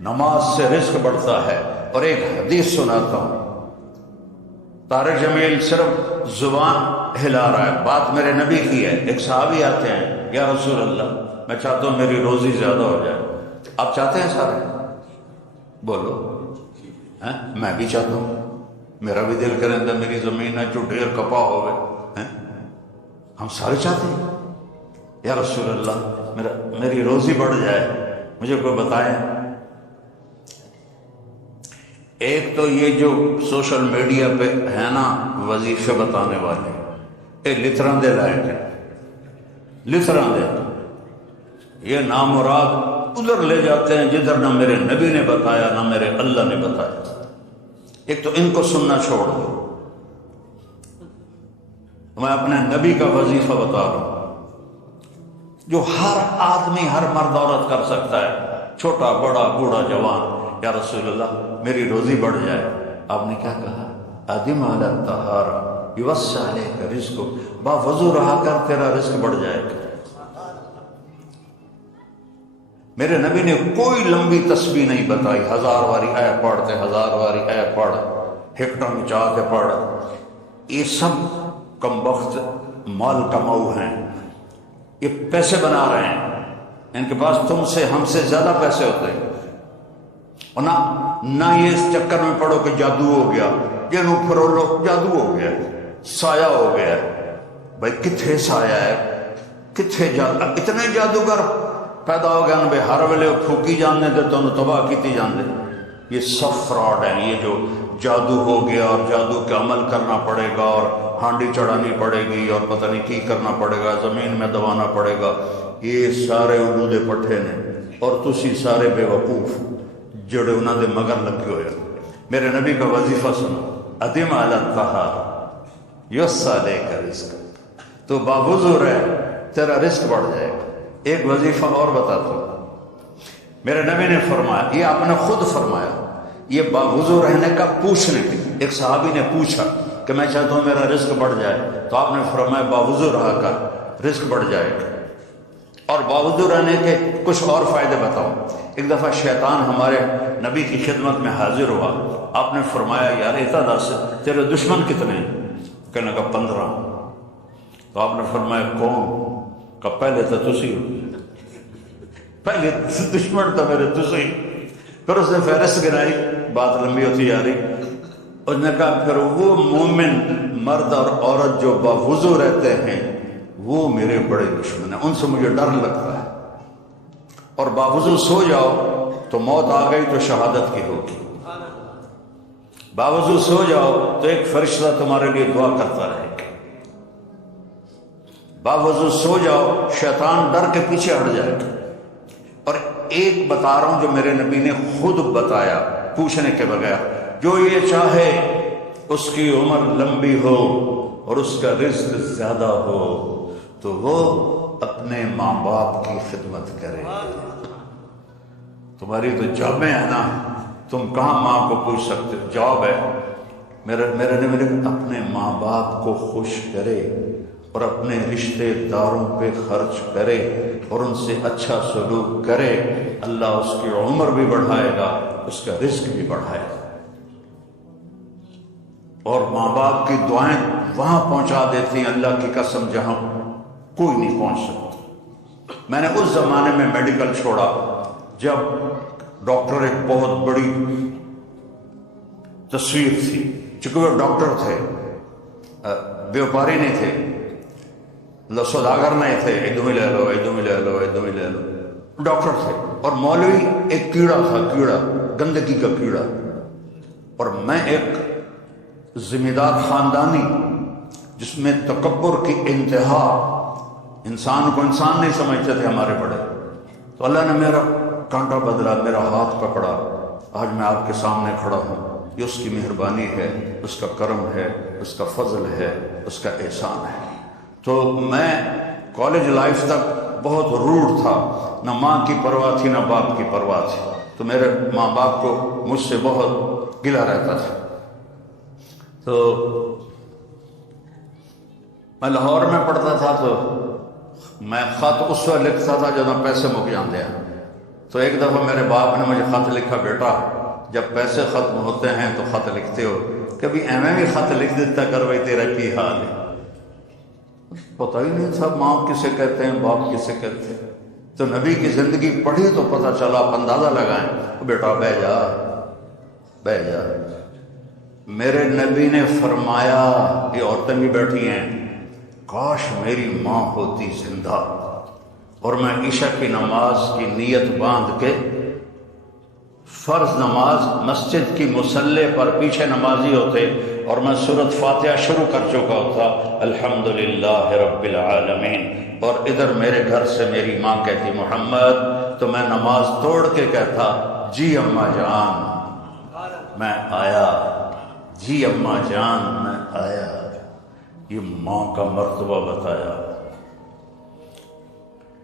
نماز سے رزق بڑھتا ہے۔ اور ایک حدیث سناتا ہوں، طارق جمیل صرف زبان ہلا رہا ہے، بات میرے نبی کی ہے۔ ایک صحابی آتے ہیں، یا رسول اللہ میں چاہتا ہوں میری روزی زیادہ ہو جائے۔ آپ چاہتے ہیں سارے؟ بولو۔ میں بھی چاہتا ہوں، میرا بھی دل کرے اندر میری زمین ہے جو ڈھیر کپا ہوئے، ہم سارے چاہتے ہیں۔ یا رسول اللہ میری روزی بڑھ جائے، مجھے کوئی بتائیں۔ ایک تو یہ جو سوشل میڈیا پہ ہے نا وظیفے بتانے والے، یہ لتران دے لائق ہے، لتران دے، یہ نامراد ادھر لے جاتے ہیں جدھر نہ میرے نبی نے بتایا نہ میرے اللہ نے بتایا۔ ایک تو ان کو سننا چھوڑ دو، میں اپنے نبی کا وظیفہ بتا رہا ہوں جو ہر آدمی، ہر مرد عورت کر سکتا ہے، چھوٹا بڑا بوڑھا جوان۔ یا رسول اللہ میری روزی بڑھ جائے۔ آپ نے کیا کہا؟ ادم علی الطہارہ یوسع علیک رزق، با وضو رہا کر تیرا رزق بڑھ جائے گا۔ میرے نبی نے کوئی لمبی تسبیح نہیں بتائی، 1000 واری اے پڑھتے، 1000 واری اے پڑھ، ہکٹا مچا کے پڑھ۔ یہ سب کم وقت مال کماؤ ہیں، یہ پیسے بنا رہے ہیں، ان کے پاس تم سے ہم سے زیادہ پیسے ہوتے ہیں۔ اور نہ یہ اس چکر میں پڑو کہ جادو ہو گیا، جنوں پھرولو جادو ہو گیا، سایہ ہو گیا۔ بھائی کتھے سایہ ہے، کتھے جادو؟ اتنے جادوگر پیدا ہو گیا بھائی ہر ویلے پھوکی جانے دے تو تباہ کیتی جاندے۔ یہ سب فراڈ ہے، یہ جو جادو ہو گیا اور جادو کے عمل کرنا پڑے گا اور ہانڈی چڑھانی پڑے گی اور پتہ نہیں کی کرنا پڑے گا، زمین میں دبانا پڑے گا، یہ سارے اولودے پٹھے نے، اور تسی سارے بے وقوف جڑے انہوں نے مگر لگے ہوئے۔ میرے نبی کا وظیفہ سنو، ادم علی الطہارہ یوسع علیک رزق، تو باوضو رہ تیرا رزق بڑھ جائے گا۔ ایک وظیفہ اور بتاتا ہوں، میرے نبی نے فرمایا، یہ آپ نے خود فرمایا، یہ باوضو رہنے کا پوچھنے کی۔ ایک صحابی نے پوچھا کہ میں چاہتا ہوں میرا رزق بڑھ جائے، تو آپ نے فرمایا باوضو رہا کر رزق بڑھ جائے گا۔ اور باوضو رہنے کے کچھ اور فائدے بتاؤں۔ ایک دفعہ شیطان ہمارے نبی کی خدمت میں حاضر ہوا، آپ نے فرمایا یار اتا دس تیرے دشمن کتنے ہیں؟ کہنے لگا 15۔ تو آپ نے فرمایا کون؟ کہ پہلے تو تسی ہو، پہلے دشمن تو میرے تسی۔ پھر اس نے فہرست گرائی، بات لمبی ہوتی جا رہی۔ اس نے کہا پھر وہ مومن مرد اور عورت جو باوضو رہتے ہیں وہ میرے بڑے دشمن ہیں، ان سے مجھے ڈر لگتا ہے۔ اور باوضو سو جاؤ تو موت آ گئی تو شہادت کی ہوگی، باوضو سو جاؤ تو ایک فرشتہ تمہارے لیے دعا کرتا رہے گا، باوضو سو جاؤ شیطان ڈر کے پیچھے ہٹ جائے گا۔ اور ایک بتا رہا ہوں جو میرے نبی نے خود بتایا پوچھنے کے بغیر، جو یہ چاہے اس کی عمر لمبی ہو اور اس کا رزق زیادہ ہو تو وہ اپنے ماں باپ کی خدمت کرے۔ تمہاری تو جابیں ہیں نا، تم کہاں ماں کو پوچھ سکتے؟ جاب ہے۔ میرے نبی نے اپنے ماں باپ کو خوش کرے اور اپنے رشتے داروں پہ خرچ کرے اور ان سے اچھا سلوک کرے، اللہ اس کی عمر بھی بڑھائے گا، اس کا رزق بھی بڑھائے گا۔ اور ماں باپ کی دعائیں وہاں پہنچا دیتی ہیں اللہ کی قسم جہاں کوئی نہیں پہنچ سکتا۔ میں نے اس زمانے میں میڈیکل چھوڑا جب ڈاکٹر ایک بہت بڑی تصویر تھی، چونکہ وہ ڈاکٹر تھے، بیوپاری نہیں تھے، سوداگر نہیں تھے، ادھم لے لو ادھم لے لو ادھم لے لو، ڈاکٹر تھے۔ اور مولوی ایک کیڑا تھا، کیڑا گندگی کا کیڑا۔ اور میں ایک ذمہ دار خاندانی جس میں تکبر کی انتہا، انسان کو انسان نہیں سمجھتے تھے ہمارے بڑے، تو اللہ نے میرا کانٹا بدلا، میرا ہاتھ پکڑا، آج میں آپ کے سامنے کھڑا ہوں۔ یہ اس کی مہربانی ہے، اس کا کرم ہے، اس کا فضل ہے، اس کا احسان ہے۔ تو میں کالج لائف تک بہت روڈ تھا، نہ ماں کی پرواہ تھی نہ باپ کی پرواہ تھی، تو میرے ماں باپ کو مجھ سے بہت گلہ رہتا تھا۔ تو میں لاہور میں پڑھتا تھا، تو میں خط اس وقت لکھتا تھا جب پیسے مک جاندے ہیں، تو ایک دفعہ میرے باپ نے مجھے خط لکھا، بیٹا جب پیسے ختم ہوتے ہیں تو خط لکھتے ہو، کبھی ایویں بھی خط لکھ دیتا کر بھائی تیرا کی حال ہے۔ پتہ ہی نہیں تھا ماں کسے کہتے ہیں، باپ کسے کہتے ہیں۔ تو نبی کی زندگی پڑھی تو پتہ چلا، اندازہ لگائیں۔ بیٹا بہ جا بہ جا۔ میرے نبی نے فرمایا، یہ عورتیں بھی بیٹھی ہیں، کاش میری ماں ہوتی زندہ اور میں عشاء کی نماز کی نیت باندھ کے فرض نماز مسجد کی مصلی پر پیچھے نمازی ہوتے اور میں سورۃ فاتحہ شروع کر چکا ہوتا، الحمدللہ رب العالمین، اور ادھر میرے گھر سے میری ماں کہتی محمد، تو میں نماز توڑ کے کہتا جی اماں جان میں آیا، جی اماں جان میں آیا۔ یہ ماں کا مرتبہ بتایا۔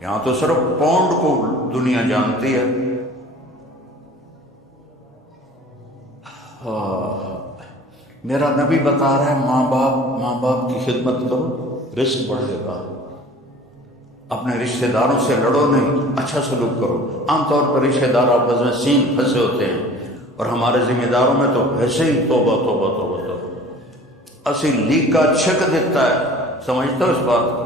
یہاں تو صرف پونڈ کو دنیا جانتی ہے۔ میرا نبی بتا رہا ہے ماں باپ کی خدمت کرو، رزق بڑھے گا۔ اپنے رشتہ داروں سے لڑو نہیں، اچھا سلوک کرو۔ عام طور پر رشتہ دار آپس میں سین پھنسے ہوتے ہیں، اور ہمارے ذمہ داروں میں تو ایسے ہی توبہ توبہ توبہ توبہ، اسی لیکا چھک دیتا ہے۔ سمجھتا ہو اس بات کو؟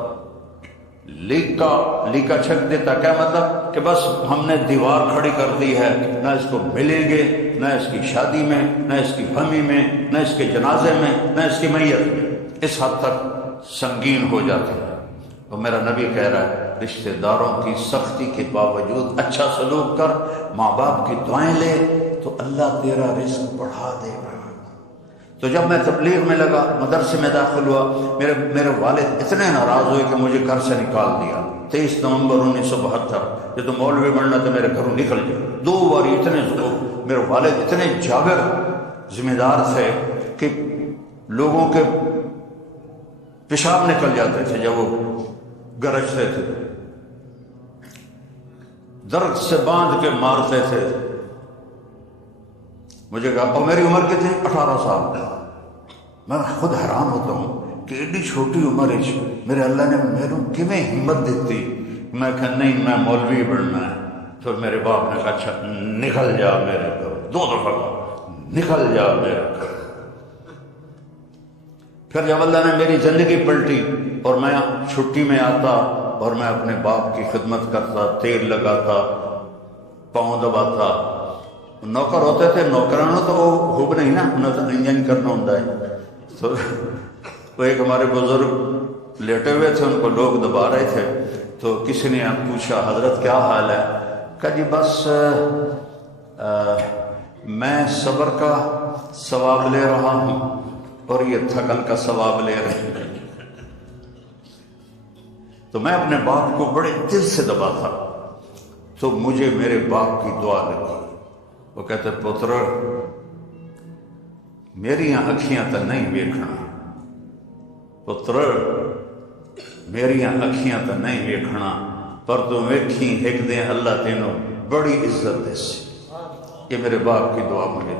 لیکا چھک دیتا کیا مطلب؟ کہ بس ہم نے دیوار کھڑی کر دی ہے، نہ اس کو ملیں گے، نہ اس کی شادی میں، نہ اس کی غمی میں، نہ اس کے جنازے میں، نہ اس کی میت میں۔ اس حد تک سنگین ہو جاتے ہیں۔ اور میرا نبی کہہ رہا ہے رشتہ داروں کی سختی کے باوجود اچھا سلوک کر، ماں باپ کی دعائیں لے، تو اللہ تیرا رزق بڑھا دے گا۔ تو جب میں تبلیغ میں لگا، مدرسے میں داخل ہوا، میرے والد اتنے ناراض ہوئے کہ مجھے گھر سے نکال دیا۔ 23 نومبر 1972، یہ تو مولوی بننا تو میرے گھروں نکل جائے۔ 2 بار اتنے ضرور، میرے والد اتنے جابر ذمہ دار تھے کہ لوگوں کے پیشاب نکل جاتے تھے جب وہ گرجتے تھے، درد سے باندھ کے مارتے تھے۔ مجھے کہا، اور میری عمر کتنی؟ 18 سال۔ میں خود حیران ہوتا ہوں کہ ایڈی چھوٹی عمر میرے اللہ نے میروں کیویں ہمت دیتی۔ میں کہا نہیں، میں مولوی بننا ہے۔ پھر میرے باپ نے کہا اچھا نکل جا میرے گھر، 2 دفعہ کہا نکل جا میرے گھر۔ پھر جب اللہ نے میری زندگی پلٹی اور میں چھٹی میں آتا اور میں اپنے باپ کی خدمت کرتا، تیل لگاتا، پاؤں دباتا۔ نوکر ہوتے تھے، نوکرانوں تو خوب نہیں نا، انہیں تو انجن کرنا ہوتا ہے۔ تو وہ ایک ہمارے بزرگ لیٹے ہوئے تھے، ان کو لوگ دبا رہے تھے، تو کسی نے پوچھا حضرت کیا حال ہے؟ کہا جی بس میں صبر کا ثواب لے رہا ہوں اور یہ تھکن کا ثواب لے رہے ہیں۔ تو میں اپنے باپ کو بڑے دل سے دبا تھا، تو مجھے میرے باپ کی دعا لگی۔ وہ کہتے پتر میریاں اکھیاں تو نہیں ویکھنا، پتر میریاں اکھیاں تو نہیں ویکھنا، پر تو ویکھی ایک دن اللہ تینوں بڑی عزت دے سی۔ یہ میرے باپ کی دعا مجھے